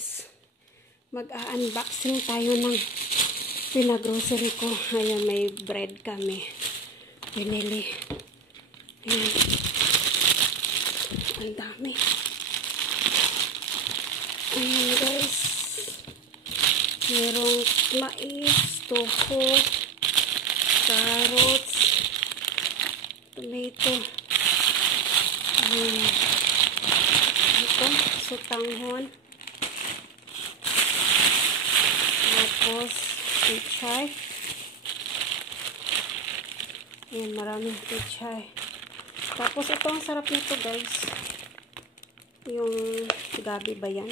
guys, mag-unboxing tayo ng pinagrocery ko. Ayan, may bread kami pinili. Ayan, ang dami. Ayan guys, merong mais, tofu, carrots, tomato, ito, sutanghon, tapos pechay. Ayan, maraming pechay. Tapos ito, ang sarap nito guys, yung gabi ba yan?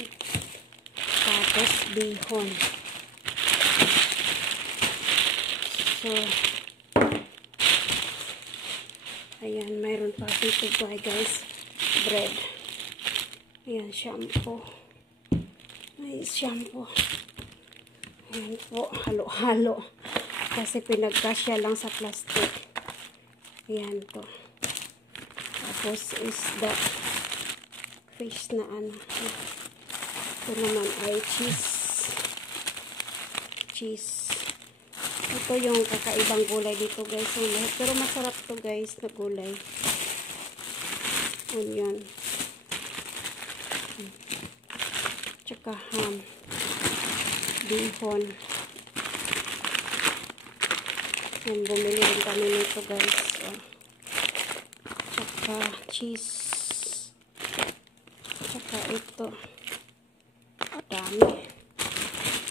Tapos bihon. So ayan, mayroon pa dito guys, bread. Ayan, shampoo. Ay, shampoo. Ayan po, halo-halo. Kasi pinagkasya lang sa plastic. Ayan to. Tapos is the fish na ano. Ito naman ay cheese. Ito yung kakaibang gulay dito guys. Pero masarap to guys na gulay. Onion. Tsaka ham. Bihon. Yan, bumili rin kami nito guys. Tsaka cheese. Tsaka ito. Dami.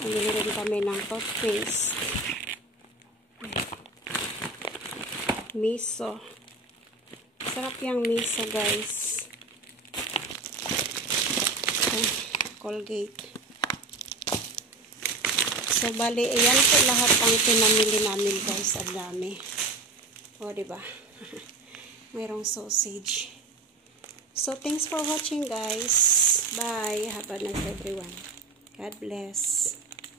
Bumili rin kami ng toothpaste. Miso. Sarap yung miso guys. Colgate. So bali, ayan po lahat ang pinamili namin guys. Ang dami. O diba? Mayroong sausage. So thanks for watching guys. Bye. Have a nice everyone. God bless.